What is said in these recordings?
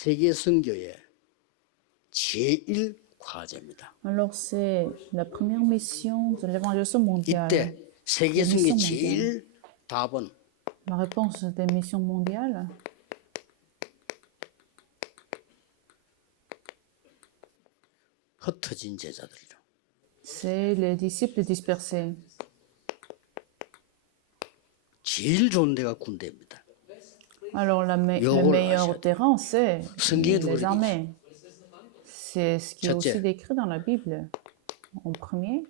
세계 선교의 제1 과제입니다. Alors, c'est la première mission de l'évangélisation mondiale. 이때 세계 선교 mission 제일 답은 La réponse des missions mondiales, 흩어진 제자들이죠. c'est les disciples dispersés. 제일 좋은 데가 군대입니다. Alors, le 요걸 meilleur 아셔야 돼요. terrain, c'est 성경에도 les 그렇게 armées. C'est ce qui est 첫째. aussi décrit dans la Bible. En premier,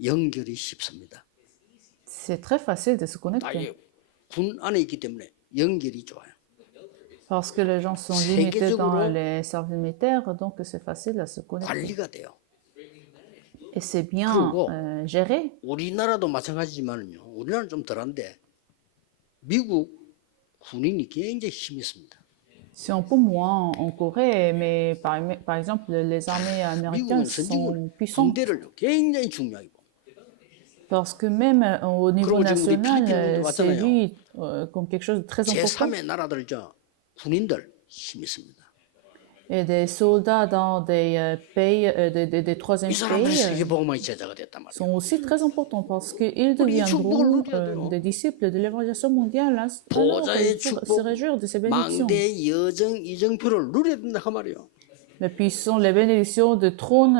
연결이 쉽습니다. c'est très facile de se 다 connecter. 군 안에 있기 때문에 연결이 좋아요. Parce que les gens sont limités dans 세계적으로 les services militaires, donc c'est facile à se connecter. 관리가 돼요. Et c'est bien 그리고 géré. 우리나라도 마찬가지지만요. 우리나라는 좀 덜한데 미국 군인이 굉장히 힘이 있습니다. C'est un peu moins en Corée, mais par exemple, les armées américaines 미국은 sont 선진국 puissantes. 군대를 굉장히 중요하게 봐. Parce que même au niveau 그리고 지금 우리 national, 필리핀에도 c'est 왔잖아요. vu comme quelque chose de très important. 제3의 나라들 군인들 힘 있습니다. Et des soldats dans des pays, des troisième 이 사람들이 pays 세계복음의 제자가 됐단 말이에요. sont aussi très importants parce qu'ils deviendront des disciples de l'évangélisation mondiale. Alors, 보좌의 il faut se 축복, réjouir de ces bénédictions. 망대 여정 이정표를 누려야 된다 그 말이에요. Les bénédictions de trône,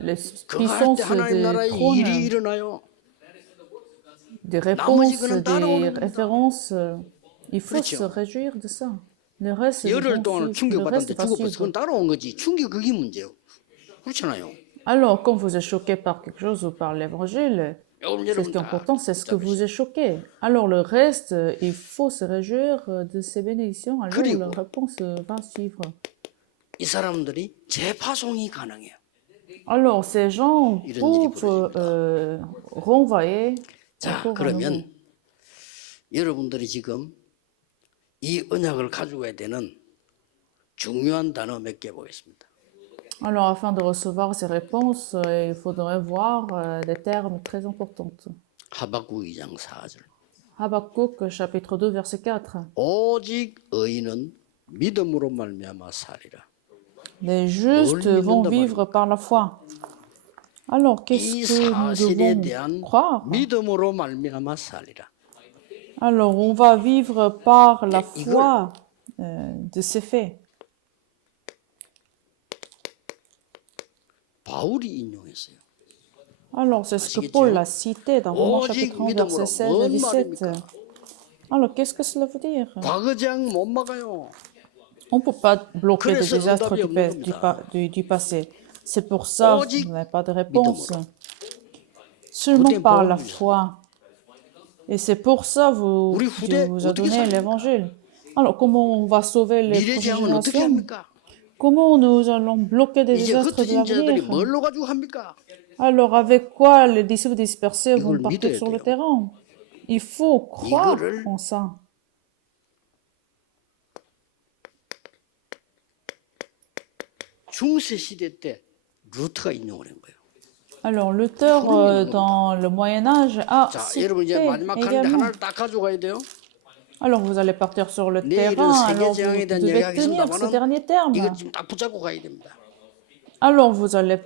les 그거 할 puissances 때 하나님 de 나라의 trône, 일이 일어나요. des réponses, 나머지 그는 des 따라오는 겁니다. références. Il faut 그렇죠. se réjouir de ça. Le reste, 열흘 동안 le 충격받았는데 reste va 죽어버려서 suivre. 그건 따라온 거지. 충격 그게 문제예요. 그렇잖아요. Alors, quand vous êtes choqué par quelque chose ou par l'évangile, 여러분 c'est ce 여러분 qui est 다 important, c'est ce que vous 붙잡으시죠. êtes choqué. Alors, le reste, il faut se réjouir de ces bénédictions. Alors, 그리고 la réponse va suivre. 이 사람들이 재파송이 가능해요. Alors, ces gens 이런 일이 peuvent renvoyer 자, encore à nouveau. 그러면 여러분들이 지금 이 언약을 가지고 해야 되는 중요한 단어 몇 개 보겠습니다. Alors, afin de recevoir ces réponses, il faudrait voir des termes très importants. 하박국 2장 4절. Habakkuk, chapitre 2, verset 4. 오직 의인은 믿음으로 말미암아 살리라. Les justes vont vivre par la foi. Alors, 이 qu'est-ce que nous 사실에 devons 대한 croire? 믿음으로 말미암아 살리라. Alors, on va vivre par la 이걸- foi de ces faits. 바울이 인용했어요. Alors, c'est ce que 아시겠죠? Paul a cité dans Romains 오직 chapitre 1, 믿음으로 verset 16 et 뭔 17. 말입니까? Alors, qu'est-ce que cela veut dire? 과거장 못 막아요. On ne peut pas bloquer les 그래서 désastres 응답이 없는 겁니다. du passé. C'est pour ça que 오직 vous n'avez pas de réponse. 믿음으로. Seulement 그때 par la 보험이죠. foi. Et c'est pour ça que 우리 Dieu 후대 vous a 어떻게 donné 삽니까? l'évangile. Alors, comment on va sauver les 미래 prochaines 재앙은 어떻게 générations? 합니까? Comment nous allons bloquer des 이제 désastres de 흩어진 자들이 l'avenir? 뭘로 가지고 합니까? Alors, avec quoi les disciples dispersés vont 이걸 partir 믿어야 sur le 돼요. terrain? Il faut croire 이거를 en ça. 중세 시대 때 루트가 인용을 한 거예요. Alors, l'auteur dans le Moyen-Âge a 자, cité 여러분 이제 마지막 하는데 également. 하나를 딱 가져가야 돼요. Alors, vous allez partir sur le 내일은 terrain, 세계 alors vous 재앙에 대한 devez tenir ce 이야기하겠습니다만은 dernier terme. 이걸 지금 딱 붙잡고 가야 됩니다. Alors, vous allez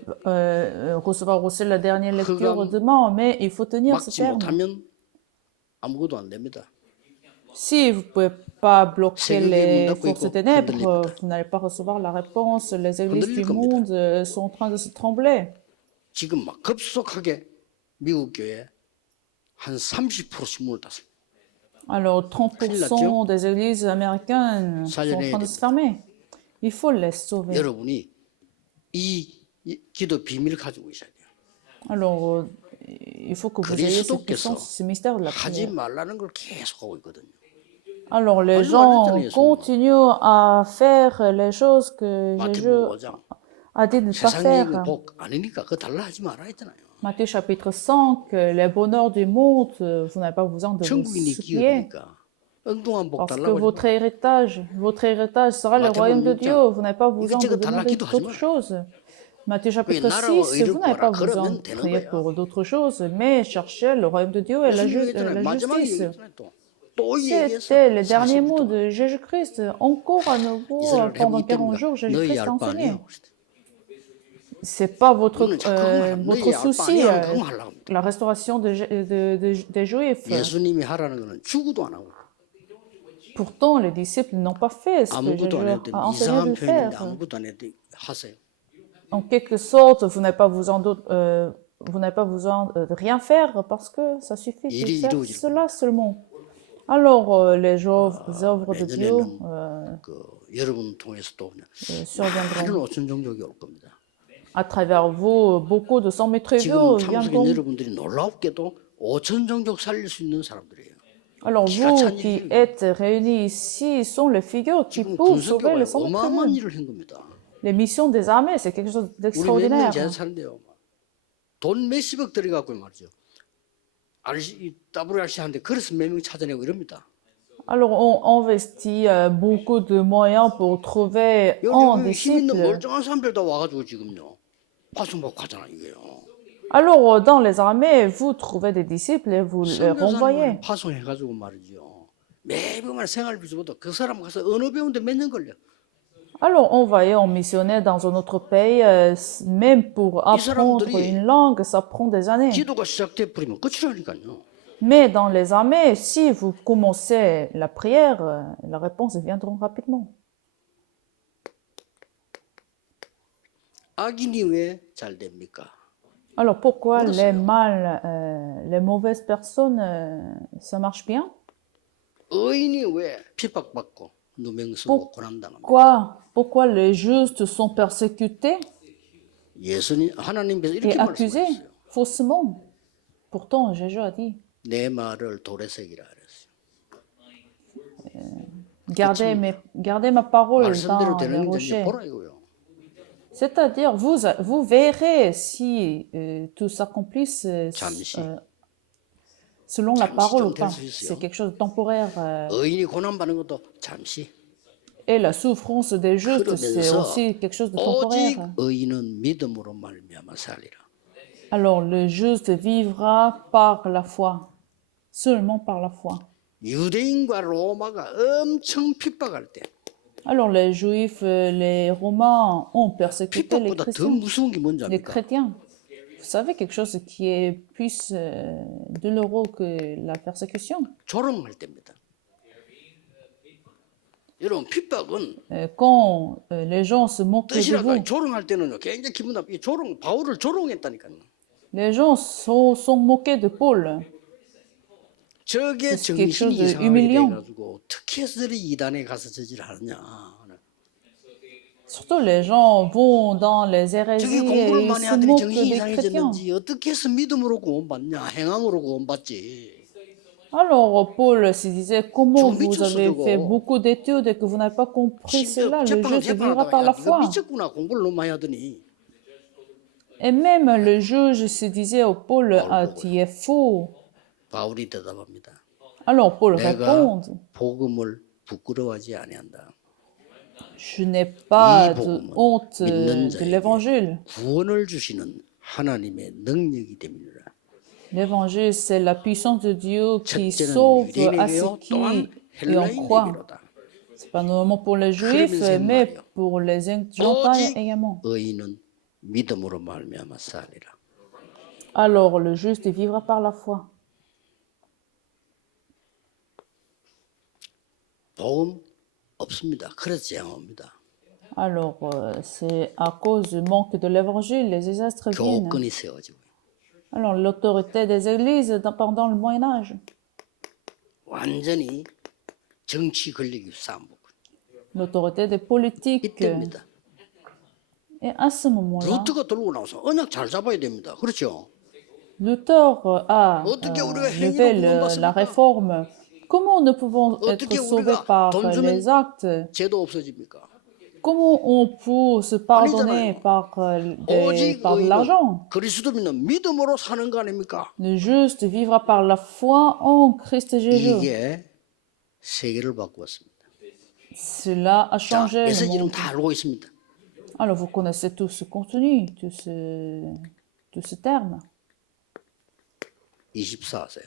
recevoir aussi la dernière lecture 그건 demain, mais il faut tenir ce 막지 terme. 못하면 아무것도 안 됩니다. Si vous ne pouvez pas bloquer 세계의 문 les 닫고 forces 있고 ténèbres, 흔들립니다. vous n'allez pas recevoir la réponse. Les églises 흔들릴 du 겁니다. monde sont en train de se trembler. 지금 막 급속하게 미국 교회 한 30%씩 문을 닫습니다. Alors, 큰일 30% des églises américaines sont en 살려내야 train de se fermer. Il faut les sauver. 여러분이 이 기도 비밀을 가지고 있어야 돼요. Alors, il faut que vous ayez cette 그리스도께서 puissance, ce mystère de la 하지 prière. 말라는 걸 계속 하고 있거든요. Alors, les 아니, gens 완전히 continuent à faire les choses que 마태복음 Jésus 5장 a dit de ne pas 세상 faire. 얘기 복 아니니까 그거 달라 하지 말아 했잖아요. Matthieu chapitre 5, les bonheurs du monde, vous n'avez pas besoin de vous 천국이 네 soucier. 기업이니까 엉뚱한 복 Parce que 달라고 하지 votre héritage sera le Matthieu royaume de 6장. Dieu. Vous n'avez pas besoin de 이것저것 달라 demander 기도하지 d'autres 마라. choses. Matthieu chapitre 나라와 6, 의를 vous n'avez pas 구하라. besoin 그러면 de 되는 prier 거야. pour d'autres choses, mais cherchez le royaume de Dieu et 예수님이 얘기했잖아요. la 마지막에 justice. 얘기했잖아요 또. 또 얘기했어. C'était les derniers 40일 mots 동안. de Jésus-Christ. Encore à nouveau, 이스라엘 pendant 회복이 40 됩니까? jours, 너희 Jésus-Christ a 알 바 enseigné. 아니에요. C'est pas 우리는 자꾸 그 말합니다. votre 너희 알 바 souci, 아니에요. 그거 하려고 합니다. la restauration des Juifs. 예수님이 하라는 거는 죽어도 안 하고 Pourtant, les disciples n'ont pas fait ce que 아무것도 안 Jésus 해도 a 됩니다. enseigné 이상한 de 표현인데 faire. 아무것도 안 해도 하세요. En quelque sorte, vous n'avez pas besoin de rien faire parce que ça suffit de 일이 faire 이루어질 cela seulement. Alors, les œuvres de Dieu 내년에는 그 여러분 통해서 또 그냥 많은 surviendront. 오천 종족이 올 겁니다. À travers vous, beaucoup de 100 000 지금 tribus 참석인 viendront. 여러분들이 놀랍게도 오천 종족 살릴 수 있는 사람들이에요. Alors, 기가 vous 찬 qui 일이에요. êtes réunis ici sont les figures qui 지금 peuvent sauver les 군수교가 100 000 어마어마한 tribus. 일을 한 겁니다. Les missions des armées, c'est quelque chose 우리 몇 명 d'extraordinaire. 잘 사는데요. 돈 몇십억 들여갖고 말이죠. WRC 하는데 그래서 몇 명 찾아내고 이럽니다. Alors, on investit beaucoup de moyens pour trouver un 여기 힘 있는 disciple. 멀쩡한 사람들 다 와가지고 지금요. 파송받고 가잖아 이게요. Alors, dans les armées, vous trouvez des disciples et vous les renvoyez. 선교사님을 파송해가지고 말이죠. 매번 생활비서보다 그 사람 가서 언어 배우는데 몇 년 걸려. Alors, envoyer en missionnaire dans un autre pays, même pour apprendre une langue, ça prend des années. 기도가 시작돼 버리면 끝이라니까요. Mais dans les armées, si vous commencez la prière, la réponse viendra rapidement. 악인이 왜 잘 됩니까? Alors, pourquoi les les mauvaises personnes, ça marche bien? 의인이 왜 핍박받고 누명 쓰고 고난당합니까? Pourquoi les justes sont persécutés 예수님 하나님께서 et 이렇게 accusés 말씀하셨어요. faussement? Pourtant, Jésus a dit, 내 말을 돌에 새기라 그랬어요. gardez ma parole 말씀대로 dans les 되는 건지 rochers. 보라 이거요. C'est-à-dire, vous verrez si tout s'accomplisse 잠시. selon la 잠시 parole 좀 ou pas. 될수 있어요. C'est quelque chose de temporaire. 의인이 고난받는 것도 잠시. Et la souffrance des justes, c'est 그러면서 aussi quelque chose de 오직 temporaire. 의인은 믿음으로 말미암아 살리라. Alors, le juste vivra par la foi, seulement par la foi. 유대인과 로마가 엄청 핍박할 때 Alors, les juifs, les romains ont persécuté les 핍박보다 더 chrétiens. 무서운 게 뭔지 Les 압니까? chrétiens. Vous savez quelque chose qui est plus douloureux que la persécution? 조롱할 때입니다. 여러분 핍박은 Quand les gens se moquent de 뜻이라가 vous, 조롱할 때는요 굉장히 기분 나쁘게 조롱 바울을 조롱했다니까요. les gens sont moqués de Paul. 저게 C'est quelque chose 정신이 de 이상하게 humiliant. 돼가지고 특혜스들이 이단에 가서 저질 하느냐. Surtout les gens vont dans les hérésies 저기 et 공부를 ils 많이 se 하더니 moquent 정신이 des chrétiens. 이상해졌는지 어떻게 해서 믿음으로 구원받냐 행함으로 구원받지. Alors Paul se disait, comment 저 vous 미쳤어, avez 저거. fait beaucoup d'études et que vous n'avez pas compris cela, le 재판은 juste vivra par 재판하다가 la 야, 이거 foi. 미쳤구나 공부를 너무 많이 하더니 Et même le juge se disait au Paul, ah, tu es fou. 바울이 대답합니다. Alors Paul 내가 répond, 복음을 부끄러워하지 아니한다. je n'ai pas 이 de 복음은 honte 믿는 de 자에게 l'évangile. 구원을 주시는 하나님의 능력이 됩니다. L'évangile, c'est la puissance de Dieu qui 첫째는 sauve à 유대인에게요 ceux qui 또한 y en croient. 헬라인에게로다. C'est pas normalement pour les juifs, 그러면서 mais 말이요. pour les gentils 오직 également. 의인은 믿음으로 말미암아 살리라. Alors le juste vivra par la foi. 복음 없습니다. 그래서 재앙옵니다. Alors, c'est à cause du manque de l'évangile, les désastres viennent. 교권이 세워지고 Alors, l'autorité des églises pendant le Moyen Âge. 완전히 정치 권력이 싸움고 L'autorité des politiques. 이때입니다. Et à ce moment-là, 루트가 들고 나와서 언약 잘 잡아야 됩니다. 그렇죠? Luther a 어떻게 우리가 levé 행위로 la 구원받습니까? réforme. Comment nous pouvons être 어떻게 sauvés 우리가 par 돈 주면 les actes? 죄도 없어집니까? Comment on peut se pardonner 아니잖아요. par, 오직 par de l'argent? 의인은 그리스도 믿는 믿음으로 사는 거 아닙니까? Le juste vivra par la foi en Christ Jésus. 이게 세계를 바꾸었습니다. Cela a 자, changé le 메시지 이름 monde. 다 알고 있습니다. Alors, vous connaissez tout ce contenu, tout ce terme. 24 하세요.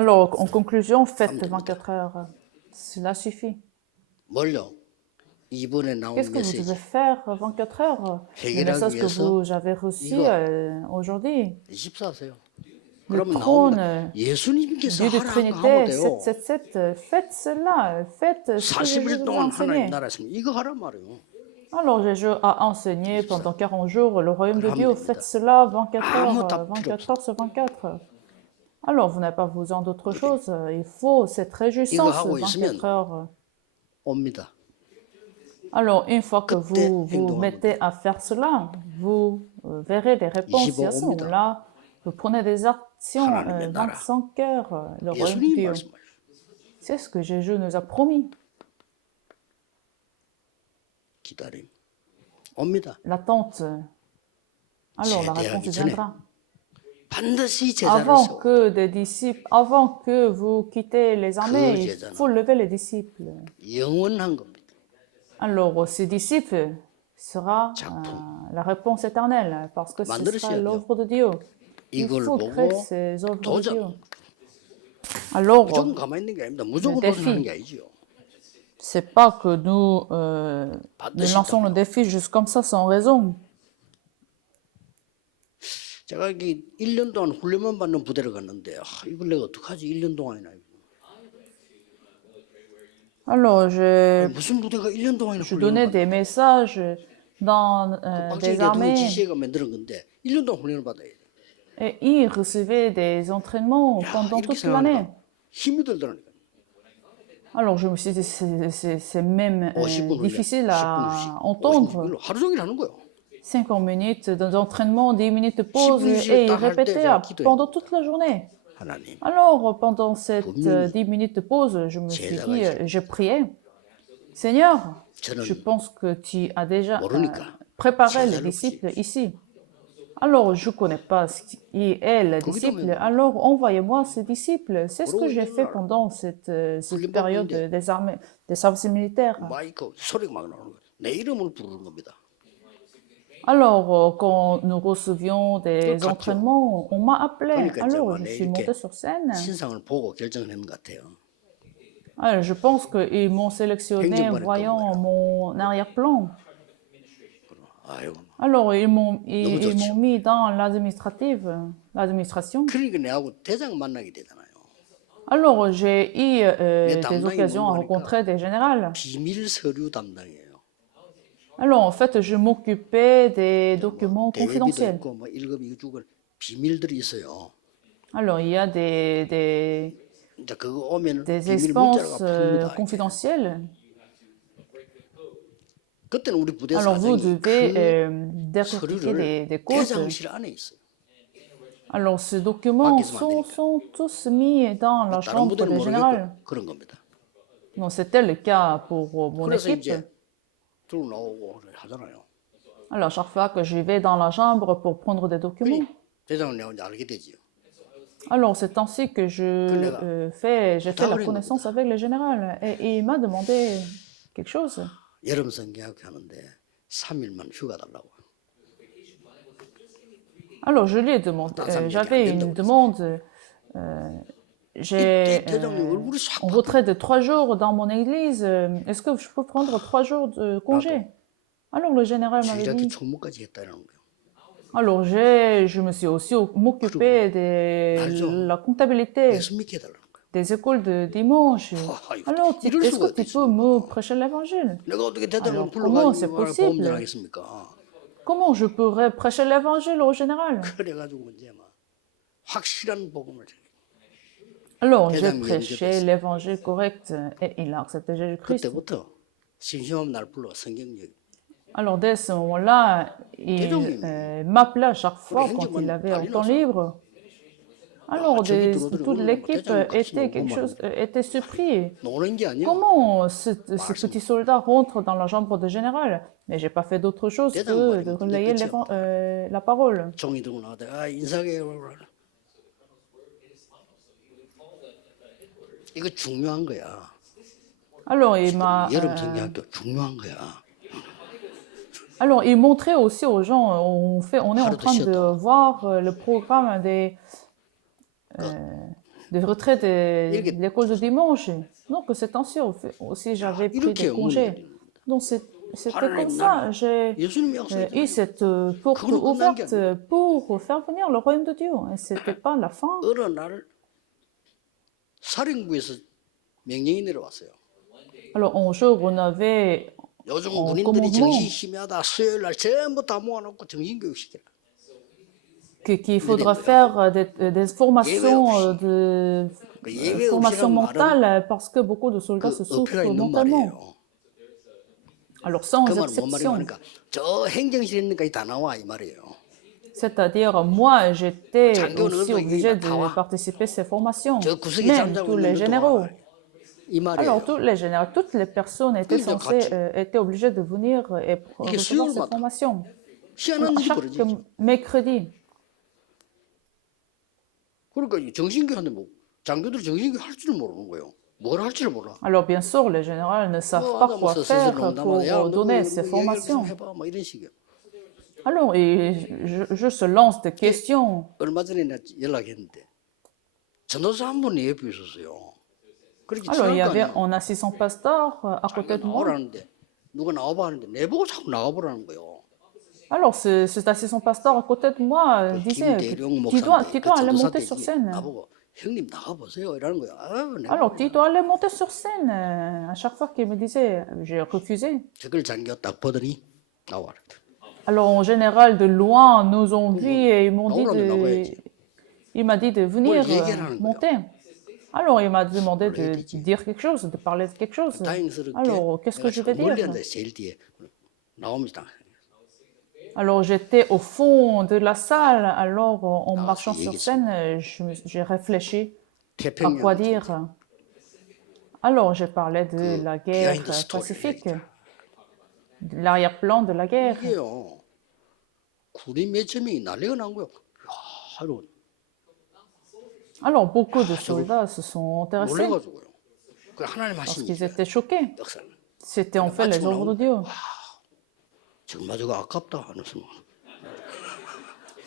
Alors, en conclusion, faites 24 heures. Cela suffit. 뭘요? 이번에 나온 Qu'est-ce que vous devez 메시지 faire 24 heures? Le 해결하기 message que 위해서 vous avez reçu 이거 aujourd'hui, 24하세요. le 그러면 trône 나옵니다. 예수님께서 Dieu de 하라고 하면 Trinité, 돼요. 777, faites cela, faites ce que je 40일 vous ai 동안 하나님 enseigné. 나라 있으면 이거 하란 말이에요. Alors, Jésus a enseigné pendant 40 jours le royaume de Dieu. 그럼 Faites 됩니다. cela 24 아무 heures, 답 필요 24 heures sur 24. Alors, vous n'avez pas besoin d'autre chose. Il faut cette réjouissance 하고 있으면 24 heures. 옵니다. Alors, une fois que 그때 vous vous 행동하면 mettez à faire cela, vous verrez des réponses. Et à ce 25 옵니다. moment-là, vous prenez des actions 하나님의 나라. 25 heures, le royaume de 예수님이 Dieu. 말씀하셨어요. C'est ce que Jésus nous a promis. 기다림. 옵니다. L'attente. Alors, la réponse 제대하기 전에 viendra. 반드시 제자를 Avant 세워. que des disciples, avant que vous quittez les armées, il 제자는 faut lever les disciples. 영원한 겁니다. Alors, ces disciples sera la réponse éternelle, parce que ce sera 만들으셔야 돼요. l'œuvre de Dieu. Il 이걸 faut créer 보고 ces œuvres de Dieu. 도전. Alors, 무조건 가만히 있는 게 아닙니다. 무조건 défi. 도전하는 게 아니지요. c'est pas que nous 반드시 lançons le défi juste comme ça, sans raison. 제가 이게 1년 동안 훈련만 받는 부대를 갔는데 이걸 내가 어떡하지? 1년 동안이나. Alors, 무슨 부대가 1년 동안이나 je donnais 훈련을 des messages dans 박정희 des 대통령 armées. 지시해가 만드는 건데 1년 동안 훈련을 받아야 돼. Et ils recevaient des entraînements pendant 이렇게 toute l'année. 생각하니까 힘이 들더라니까. Alors je me suis dit, c'est même 50분 훈련, difficile 10분 à 휴식, entendre. 50분 하루 종일 하는 거예요. 50 minutes d'entraînement, 10 minutes de pause, 10 minutes et ils 딱 할 때 répétaient 제가 기도했는데. pendant toute la journée. 하나님, Alors pendant cette 분명히 10 minutes de pause, je me suis 제자가 dit, 있어요. je priais, Seigneur, 저는 je pense que tu as déjà 모르니까 préparé les 제자를 disciples ici. Alors, je ne connais pas ce qui est le 거기도 disciple. 왜- Alors, envoyez-moi ces disciples. C'est ce que 그러고 j'ai 있는 fait 걸 알아. pendant cette 훈련 période 받는데. des armées, des services militaires. 마이크 소리가 막 나오는 거예요. 내 이름을 부르는 겁니다. Alors, quand nous recevions des 갔죠. entraînements, on m'a appelé. 그러니까 Alors, 이제 je 내 suis 이렇게 montée sur scène. 신상을 보고 결정을 것 같아요. Alors, je pense qu'ils m'ont sélectionné en 행정반에 voyant 또 mon arrière-plan. 아유, Alors, ils m'ont 좋죠. mis dans l'administration. 그러니까 내하고 대장 만나게 되잖아요. Alors, j'ai eu des 담당이 occasions à 뭔가 rencontrer des généraux. 비밀 서류 담당이에요. Alors, en fait, je m'occupais des documents 대회비도 confidentiels. 있고 뭐 1급 2급 비밀들이 있어요. Alors, il y a 이제 그거 오면 des 비밀 expenses 문자가 풉니다. confidentielles. 그때는 우리 부대 Alors, vous 사장이 devez 그 décortiquer 서류를 des causes. 대장실 안에 있어요. Alors, ces documents 밖에서만 안 되니까. sont tous mis dans la 다른 chambre 부대는 des généraux. 모르겠고 그런 겁니다. Non, c'était le cas pour mon 그래서 équipe. 이제 들고 나오고 하잖아요. Alors, chaque fois que j'y vais dans la chambre pour prendre des documents, 그러니 대장을 내가 이제 알게 되지요. alors c'est ainsi que j'ai fait la 부탁을 connaissance avec le général. Et il m'a demandé quelque chose. 여름 성경학 하는데 3일만 휴가 달라고. Alors, je lui ai demandé, j'avais une demande, j'ai 대장님 얼굴이 싹 en retrait de 3 jours dans mon église, est-ce que je peux prendre 3 jours de congé? Alors, le général m'avait 주일학기 dit, 총무까지 했다는 거예요. alors je me suis aussi m'occupé de la comptabilité 예수 믿게 해달라는 거예요. des écoles de dimanche. 이거 Alors, 이럴 est-ce 수가 que tu peux me prêcher l'évangile? 내가 어떻게 대장을 Alors, comment c'est 불러가지고 possible? 보험전하겠습니까? Comment je pourrais prêcher l'évangile au général? 그래가지고 이제 막 확실한 복음을 Alors, j'ai 대장이 prêché 연결됐어요. l'évangile correct et il a accepté Jésus-Christ. 그때부터 심심하면 날 불러 성경 얘기. Alors, dès ce moment-là, il m'appelait à chaque fois quand il avait un temps libre. Alors, toute l'équipe était surpris. 노는 게 아니야. Comment ce petit soldat rentre dans la chambre de général? Mais j'ai pas fait d'autre chose que de relayer la parole. 종이 들고 나가다 아 인사하게 이거 중요한 거야. Alors, il m'a, 여름 성경학교 중요한 거야. alors, il montrait aussi aux gens, on est en train de voir le programme de retrait de l'école de dimanche. Donc, ces temps-ci aussi, j'avais pris des congés. Donc, c'était comme ça. J'ai 예수님이 eu 약속했잖아요. cette porte 그걸로 끝난 게 ouverte pour faire venir le royaume de Dieu. Et c'était pas la fin. 어느 날 사령부에서 명령이 내려왔어요. Alors, un jour, on avait 요즘 어, 군인들이 commandement. 정신 희미하다. 수요일 날 전부 다 모아놓고 정신교육 시켜라. Qu'il faudra faire des formations de 예외 formation 없이란 말은 mentale parce que beaucoup de soldats se 그 어폐가 souffrent 있는 mentalement. 말이에요. Alors, sans 그 말은 뭔 exception. 말이니까 저 행정실에 있는 것까지 다 나와 이 말이에요. C'est-à-dire, moi, j'étais 장교는 aussi 어디서 obligé 얘기가 다 와. de participer à ces formations. 저 구석에 Même 잠자고 tous les 있는 것도 généraux. 와. 이 말이에요. Alors, tous les généraux, toutes les personnes étaient 그러니까 censées, 같이. étaient obligées de venir et 이게 recevoir ces 수요일마다 formations. 희한한 Alors, 일이 chaque 벌어지죠. mercredi. 그러니까 이 정신교육하는데 뭐 장교들이 정신교육 할 줄을 모르는 거예요. 뭘 할 줄을 몰라. Alors, bien sûr, les généraux ne savent pas quoi faire pour donner ces formations. 해봐 뭐 이런 식이에요. Alors, je se lance des questions. 얼마 전에 나 연락했는데 전도사 한 분이 옆에 있었어요. 그렇게 Alors, il y 친할 거 avait 아니에요. un assistant pasteur à côté 자기가 de moi. 나오라는데 누가 나와봐 하는데 내보고 자꾸 나와보라는 거예요. Alors, cet assistant pasteur à côté de moi disait 김대룡 que 목사인데 tu dois aller monter sur 전도사들이 scène. 나보고 형님 나가보세요 이러는 거예요. 아유, 내가 Alors, tu dois aller monter sur scène. À chaque fois qu'il me disait, j'ai refusé. 저걸 장교 딱 보더니 나와라. Alors, en général, de loin, nous ont vus et ils m'ont dit 나오라면 나가야지. il m'a dit de venir 얘기하라는 monter. Alors, il m'a demandé de dire quelque chose, de parler de quelque chose. 다행스럽게 Alors, qu'est-ce que 내가 je vais 멀리 dire? 앉아 제일 뒤에 나옵니다. Alors, j'étais au fond de la salle. Alors, en marchant sur 얘기했어. scène, j'ai réfléchi à 태평양 quoi dire. Alors, j'ai parlé de la guerre behind the story pacifique, de l'arrière-plan de la guerre. 이게요. 군인 몇천 명이 난리가 난 거예요. 야, 이러고 Alors, beaucoup de soldats se sont intéressés 놀래가지고요. 그 하나님 parce 하신 qu'ils 일이에요. étaient choqués. 역사는. C'était en fait les œuvres de Dieu. 정말 저거 아깝다 하는 순간.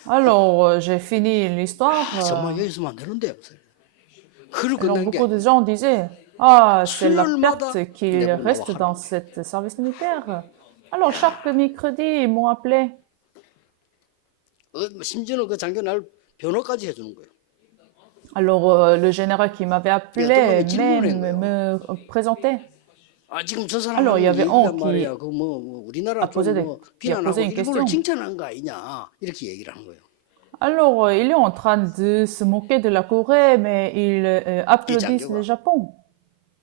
Alors, j'ai fini l'histoire. 정말 여기 있으면 안 되는데. 그걸 Alors, 끝난 게 beaucoup de gens disaient, ah, c'est la 수요일마다 perte qu'il 내보내고 reste 하는 dans ce service militaire. Alors, chaque mercredi, ils m'ont appelé. 심지어는 그 장교 날 변호까지 해주는 거예요. Alors, le général qui m'avait appelé 또 même 질문을 me présentait. 아 지금 저 Alors, il y 사람은 avait 얘기란 un qui 말이야. 그뭐 우리나라 a posé 좀뭐 qui a 비난하고 posé une 일본을 question. 칭찬한 거 아니냐 이렇게 얘기를 한 거예요. Alors, il est en train de se moquer de la Corée, mais il applaudissent le Japon.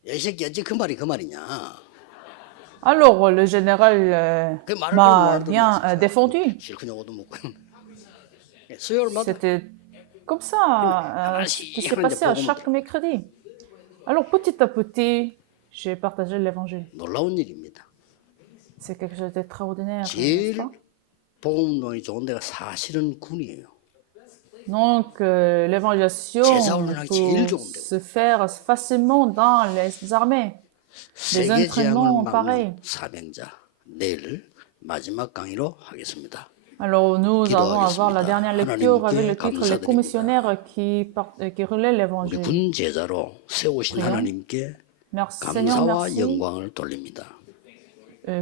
야, 이 새끼 어째 그 말이 그 말이냐. Alors, le général 그 말을 m'a 하더니 bien 진짜 défendu. 실컷 옷도 먹고. 수요일마다 C'était comme ça, ce qui s'est passé à chaque mercredi. Alors, petit à petit, j'ai partagé l'évangile. 놀라운 일입니다. C'est quelque chose d'extraordinaire, n'est-ce 제일 pas? 복음론이 좋은 데가 사실은 군이에요. Donc, l'évangélisation 제사훈련하기 제일 peut 좋은데. se faire facilement dans les armées. Des 세계 entraînements 재앙을 pareils. 막는 사명자 내일 마지막 강의로 하겠습니다. Alors, nous allons avoir la dernière lecture avec le 하나님께 titre Les 감사드립니다. commissionnaires qui relaient 우리 l'évangile. 군 제자로 세우신 하나님께 Merci, Seigneur, 감사와 merci 영광을 돌립니다.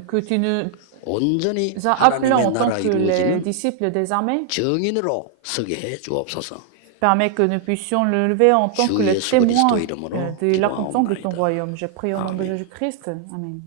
que tu nous 온전히 as appelés 하나님의 en tant 나라 que les 이루어지는 disciples des armées. 정인으로 서게 해 주옵소서. Permets que nous puissions le lever en tant que 주 les 예수 témoins 그리스도 이름으로 de l'accomplissement de ton 기도하옵나이다. royaume. Je prie au nom de 아멘. Jésus-Christ. Amen.